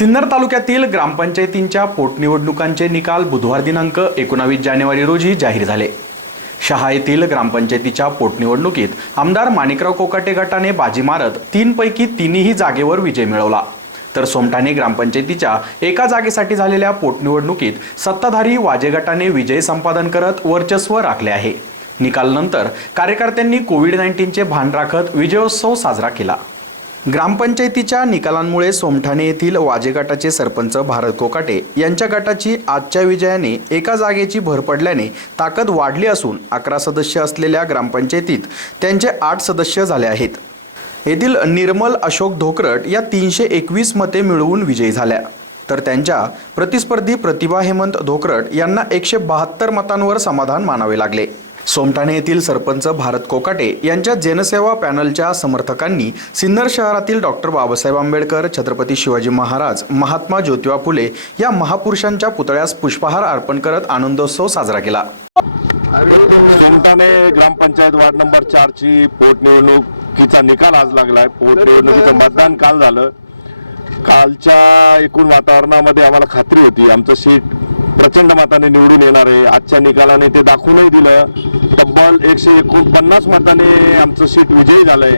सिन्नर तालुक्यातील ग्रामपंचायतींच्या पोटनिवडणुकांचे निकाल बुधवार दिनांक एकोणावीस जानेवारी रोजी जाहीर झाले. शहा येथील ग्रामपंचायतीच्या पोटनिवडणुकीत आमदार माणिकराव कोकाटे गटाने बाजी मारत तीनपैकी तिन्ही जागेवर विजय मिळवला. तर सोमठाणे ग्रामपंचायतीच्या एका जागेसाठी झालेल्या पोटनिवडणुकीत सत्ताधारी वाजे गटाने विजय संपादन करत वर्चस्व राखले आहे. निकालनंतर कार्यकर्त्यांनी कोविड नाईन्टीनचे भान राखत विजयोत्सव साजरा केला. ग्रामपंचायतीच्या निकालांमुळे सोमठाणे येथील वाजे गटाचे सरपंच भारत कोकाटे यांच्या गटाची आजच्या विजयाने एका जागेची भर पडल्याने ताकद वाढली असून अकरा सदस्य असलेल्या ग्रामपंचायतीत त्यांचे आठ सदस्य झाले आहेत. येथील निर्मल अशोक धोकरट या तीनशे एकवीस मते मिळवून विजयी झाल्या. तर त्यांच्या प्रतिस्पर्धी प्रतिभा हेमंत धोकरट यांना एकशे बहात्तर मतांवर समाधान मानावे लागले. सोमठाणे येथील सरपंच भारत कोकाटे यांच्या जनसेवा पॅनलच्या समर्थकांनी सिन्नर शहरातील डॉक्टर बाबासाहेब आंबेडकर छत्रपती शिवाजी महाराज महात्मा ज्योतिबा फुले या महापुरुषांच्या पुतळ्यास पुष्पहार अर्पण करत आनंदोत्सव साजरा केला. सोमठाणे ग्रामपंचायत वार्ड नंबर चारची पोटनिवडणुकीचा निकाल आज लागलाय. पोटनिवडणुकीचं मतदान काल झालं. कालच्या एकूण वातावरणामध्ये आम्हाला खात्री होती. आमचं सीट प्रचंड मताने निवडून येणार आहे आजच्या निकालाने ते दाखवूनही दिलं. तब्बल एकशे एकोणपन्नास मताने आमचं सीट विजयी झालंय.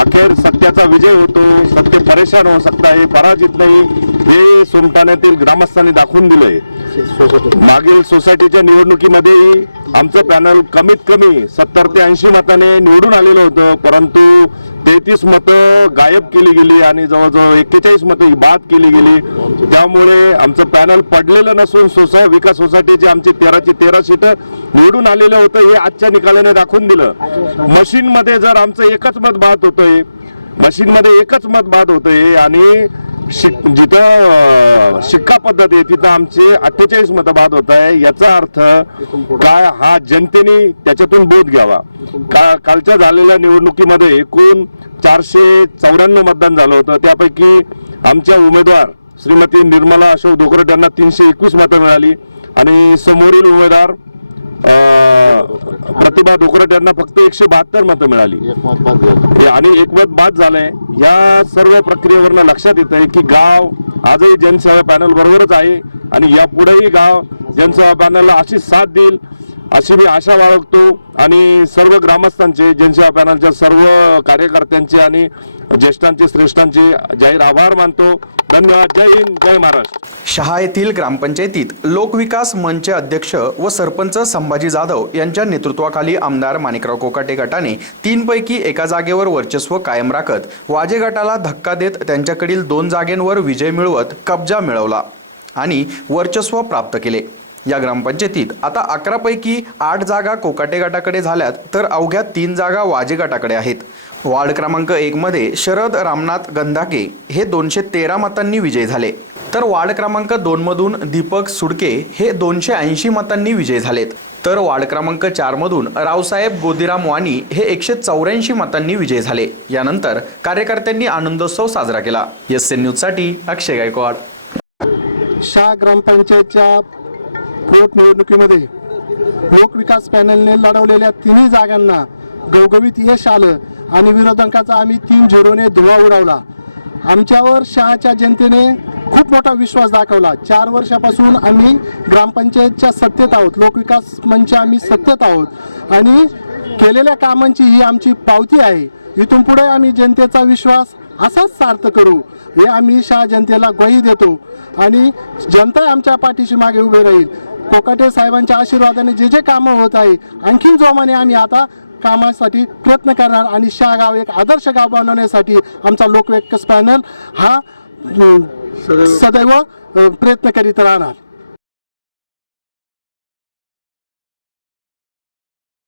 अखेर सत्याचा विजय होतो सत्य परेशान हो सकता हे पराजित नाही हे सोमठाण्यातील ग्रामस्थांनी दाखवून दिलंय. मागील सोसायटीच्या निवडणुकीमध्येही आमचं पॅनल कमीत कमी सत्तर ते ऐंशी मताने निवडून आलेलं होतं परंतु तेहतीस मतं गायब केली गेली आणि जवळजवळ एक्केचाळीस मतं ही बाद केली गेली. त्यामुळे आमचं पॅनल पडलेलं नसून सोसाय विकास सोसायटीची आमची तेराची तेरा सीटं निवडून आलेलं होतं हे आजच्या निकालाने दाखवून दिलं. मशीनमध्ये जर आमचं एकच मत बाद होतंय मशीनमध्ये एकच मत बाद होतंय आणि शिक जिथं शिक्का पद्धत आहे तिथं आमचे अठ्ठेचाळीस मतं बाद होत आहे. याचा अर्थ काय? हा जनतेने त्याच्यातून बोध घ्यावा. का कालच्या झालेल्या निवडणुकीमध्ये एकूण चारशे चौऱ्याण्णव मतदान झालं होतं. त्यापैकी आमच्या उमेदवार श्रीमती निर्मला अशोक धोकरट यांना तीनशे एकवीस मतं मिळाली. आणि समोरील उमेदवार प्रतिभा धोकरट यांना फक्त एकशे बहात्तर मतं मिळाली. आणि एकमत बाद झालंय. या सर्व प्रक्रियेवरनं लक्षात येत आहे की गाव आजही जनसेवा पॅनल बरोबरच आहे आणि यापुढेही गाव जनसेवा पॅनलला अशी साथ देईल. अशी मी आशा बाळगतो आणि सर्व ग्रामस्थांचे जनसेवा पॅनलच्या सर्व कार्यकर्त्यांचे आणि ज्येष्ठांचे श्रेष्ठांचे जाहीर आभार मानतो. धन्यवाद. जय हिंद जय महाराष्ट्र. शहा येथील ग्रामपंचायतीत लोकविकास मंचचे अध्यक्ष व सरपंच संभाजी जाधव यांच्या नेतृत्वाखाली आमदार माणिकराव कोकाटे गटाने तीनपैकी एका जागेवर वर्चस्व कायम राखत वाजे गटाला धक्का देत त्यांच्याकडील दोन जागेंवर विजय मिळवत कब्जा मिळवला आणि वर्चस्व प्राप्त केले. या ग्रामपंचायतीत. आता अकरापैकी आठ जागा कोकाटे गटाकडे झाल्यात तर अवघ्या तीन जागा वाजे गटाकडे आहेत. वार्ड क्रमांक एकमध्ये शरद रामनाथ गंधाके हे दोनशे तेरा मतांनी विजयी झाले. तर वार्ड क्रमांक दोनमधून दीपक सुडके हे दोनशे ऐंशी मतांनी विजयी झालेत. तर वार्ड क्रमांक चारमधून रावसाहेब गोदीराम वाणी हे एकशे चौऱ्याऐंशी मतांनी विजयी झाले. यानंतर कार्यकर्त्यांनी आनंदोत्सव साजरा केला. एस एन न्यूजसाठी अक्षय गायकवाड. शहा ग्रामपंचायतच्या पोटनिवडणुकीमध्ये लोकविकास पॅनलने लढवलेल्या तिन्ही जागांना गवगवीत यश आलं आणि विरोधकांचा आम्ही तीन झिरोने धुवा उडवला. आमच्यावर शहाच्या जनतेने खूप मोठा विश्वास दाखवला. चार वर्षापासून आम्ही ग्रामपंचायतच्या सत्तेत आहोत. लोकविकास मंच आम्ही सत्तेत आहोत. आणि केलेल्या कामांची ही आमची पावती आहे. इथून पुढे आम्ही जनतेचा विश्वास असाच सार्थ करू हे आम्ही शहा जनतेला ग्वाही देतो. आणि जनता आमच्या पाठीशी मागे उभे राहील. कोकाटे साहेबांच्या आशीर्वादाने जे जे कामं होत आहे आणखीन जोमाने आम्ही आता कामासाठी प्रयत्न करणार आणि शहा गाव एक आदर्श गाव बनवण्यासाठी आमचा लोकविकास पॅनल हा सदैव प्रयत्न करीत राहणार.